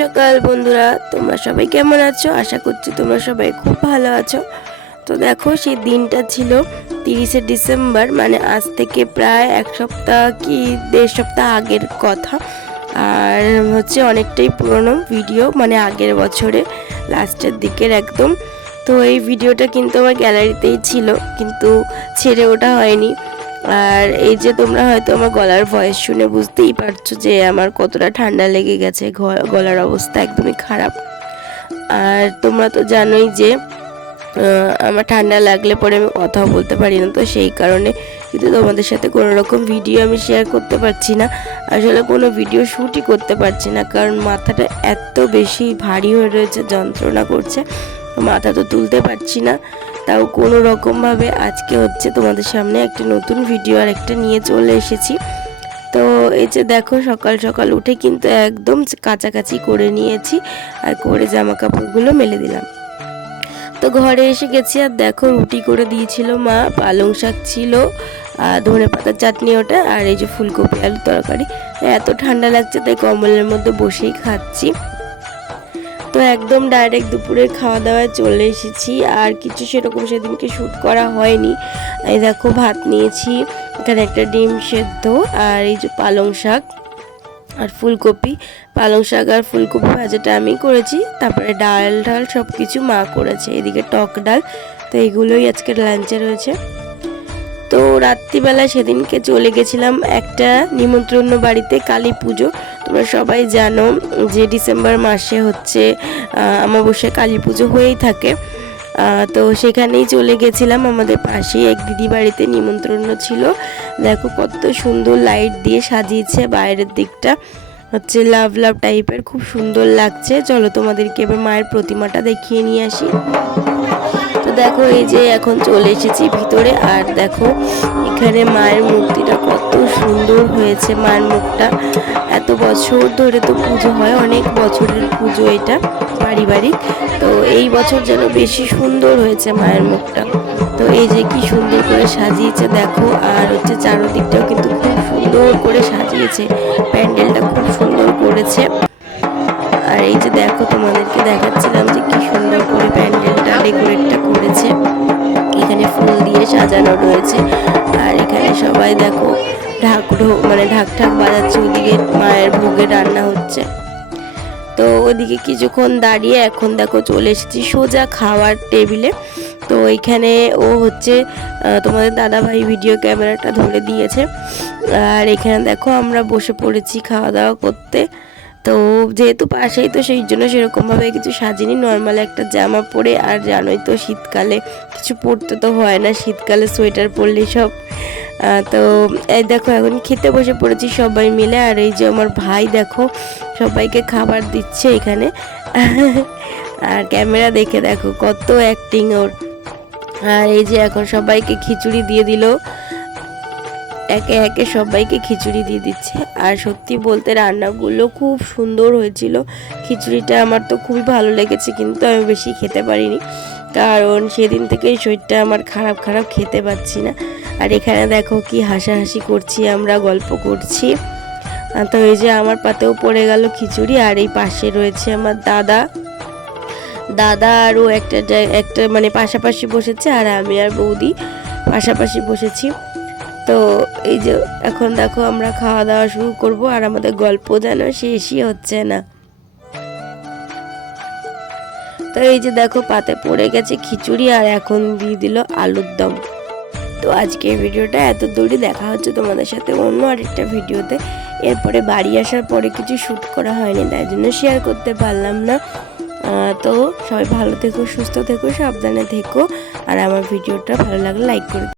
সকাল বন্ধুরা, তোমরা সবাই কেমন আছো? আশা করছি তোমরা সবাই খুব ভালো আছো। তো দেখো, সেই দিনটা ছিল 30শে ডিসেম্বর, মানে আজ থেকে প্রায় এক সপ্তাহ কি দেড় সপ্তাহ আগের কথা। আর হচ্ছে অনেকটাই পুরনো ভিডিও, মানে আগের বছরে লাস্টের দিকের একদম। তো এই ভিডিওটা কিন্তু আমার গ্যালারিতেই ছিল, কিন্তু ছেড়ে ওঠা হয়নি। আর এই যে তোমরা হয়তো আমার গলার ভয়েস শুনে বুঝতেই পারছো যে আমার কতটা ঠান্ডা লেগে গেছে, গলার অবস্থা একদমই খারাপ। আর তোমরা তো জানোই যে আমার ঠান্ডা লাগলে পরে আমি কথাও বলতে পারি না, তো সেই কারণে কিন্তু তোমাদের সাথে কোনো রকম ভিডিও আমি শেয়ার করতে পারছি না। আসলে কোনো ভিডিও শ্যুটই করতে পারছি না, কারণ মাথাটা এত বেশি ভারী হয়ে রয়েছে, যন্ত্রণা করছে, মাথা তো তুলতে পারছি না। তাও কোনো রকমভাবে আজকে হচ্ছে তোমাদের সামনে একটা নতুন ভিডিও আর একটা নিয়ে চলে এসেছি। তো এই যে দেখো, সকাল সকাল উঠে কিন্তু একদম কাছাকাছি করে নিয়েছি, আর করে জামা কাপড়গুলো মেলে দিলাম। তো ঘরে এসে গেছি, আর দেখো রুটি করে দিয়েছিল মা, পালং শাক ছিল, ধনে পাতার চাটনি ওটা, আর এই যে ফুলকপি আলুর তরকারি। এত ঠান্ডা লাগছে তাই কম্বলের মধ্যে বসেই খাচ্ছি। তো একদম ডাইরেক্ট দুপুরের খাওয়া দাওয়ায় চলে এসেছি, আর কিছু সেরকম সেদিনকে শ্যুট করা হয়নি। এই দেখো ভাত নিয়েছি, এখানে একটা ডিম সেদ্ধ, আর এই যে পালং শাক আর ফুলকপি। পালং শাক আর ফুলকপি ভাজাটা আমি করেছি, তারপরে ডাল সব কিছু মা করেছে, এদিকে টক ডাল। তো এইগুলোই আজকে লাঞ্চে রয়েছে। তো রাত্রিবেলা সেদিনকে চলে গেছিলাম একটা নিমন্ত্রণ বাড়িতে, কালী পুজো। তোমরা সবাই জানো যে ডিসেম্বর মাসে হচ্ছে অমাবস্যায় কালী পুজো হয়েই থাকে। তো সেখানেই চলে গেছিলাম, আমাদের পাশেই এক দিদি বাড়িতে নিমন্ত্রণ ছিল। দেখো কত সুন্দর লাইট দিয়ে সাজিয়েছে, বাইরের দিকটা হচ্ছে লাভ লাভ টাইপের, খুব সুন্দর লাগছে। চলো তোমাদেরকে এবার মায়ের প্রতিমাটা দেখিয়ে নিয়ে আসি। তো দেখো এই যে এখন চলে এসেছি ভিতরে, আর দেখো এখানে মায়ের মূর্তিটা কত সুন্দর হয়েছে। মায়ের মুখটা এত বছর ধরে তো পুজো হয়, অনেক বছরের পুজো এটা পারিবারিক, তো এই বছর যেন বেশি সুন্দর হয়েছে মায়ের মুখটা। তো এই যে কি সুন্দর করে সাজিয়েছে দেখো, আর হচ্ছে চারদিকটাও কিন্তু খুব সুন্দর করে সাজিয়েছে, প্যান্ডেলটা খুব সুন্দর করেছে। আর এই যে দেখো, তোমাদেরকে দেখাচ্ছিলাম যে কি সুন্দর করে প্যান্ডেলটা ডেকোরেটটা করেছে, এখানে ফুল দিয়ে সাজানো রয়েছে। আর এখানে সবাই দেখো ঢাক বাজাচ্ছে, ওদিকে মায়ের ভোগে রান্না হচ্ছে। তো ওদিকে কিছুক্ষণ দাঁড়িয়ে এখন দেখো চলে এসেছি সোজা খাওয়ার টেবিলে। তো এইখানে ও হচ্ছে তোমাদের দাদাভাই ভিডিও ক্যামেরাটা ধরে দিয়েছে, আর এখানে দেখো আমরা বসে পড়েছি খাওয়া দাওয়া করতে। তো যেহেতু পাশেই, তো সেই জন্য সেরকমভাবে কিছু সাজিনি, নর্মাল একটা জামা পরে, আর জানোই তো শীতকালে কিছু পরতে তো হয় না, শীতকালে সোয়েটার পরলেই সব। তো এই দেখো এখন খেতে বসে পড়েছি সবাই মিলে, আর এই যে আমার ভাই দেখো সবাইকে খাবার দিচ্ছে এখানে। আর ক্যামেরা দেখে দেখো কত অ্যাক্টিং ওর। আর এই যে এখন সবাইকে খিচুড়ি দিয়ে দিল, একে একে সবাইকে খিচুড়ি দিয়ে দিচ্ছে। আর সত্যি বলতে রান্নাগুলো খুব সুন্দর হয়েছিল, খিচুড়িটা আমার তো খুবই ভালো লেগেছে, কিন্তু আমি বেশি খেতে পারিনি, কারণ সেদিন থেকেই শরীরটা আমার খারাপ, খেতে পাচ্ছি না। আর এখানে দেখো কি হাসাহাসি করছি, আমরা গল্প করছি। তো এই যে আমার পাতেও পড়ে গেল খিচুড়ি, আর এই পাশে রয়েছে আমার দাদা আরও একটা মানে পাশাপাশি বসেছে, আর আমি আর বৌদি পাশাপাশি বসেছি। তো এই যে এখন দেখো আমরা খাওয়া দাওয়া শুরু করব, আর আমাদের গল্প যেন শেষই হচ্ছে না। তো এই যে দেখো পাতে পড়ে গেছে খিচুড়ি, আর এখন দিয়ে দিল আলুর দম। তো আজকের ভিডিওটা এত দূরই, দেখা হচ্ছে তোমাদের সাথে অন্য আরেকটা ভিডিওতে। এরপরে বাড়ি আসার পরে কিছু শ্যুট করা হয়নি, তাই জন্য শেয়ার করতে পারলাম না। তো সবাই ভালো থেকো, সুস্থ থেকো, সাবধানে থেকো, আর আমার ভিডিওটা ভালো লাগলে লাইক করে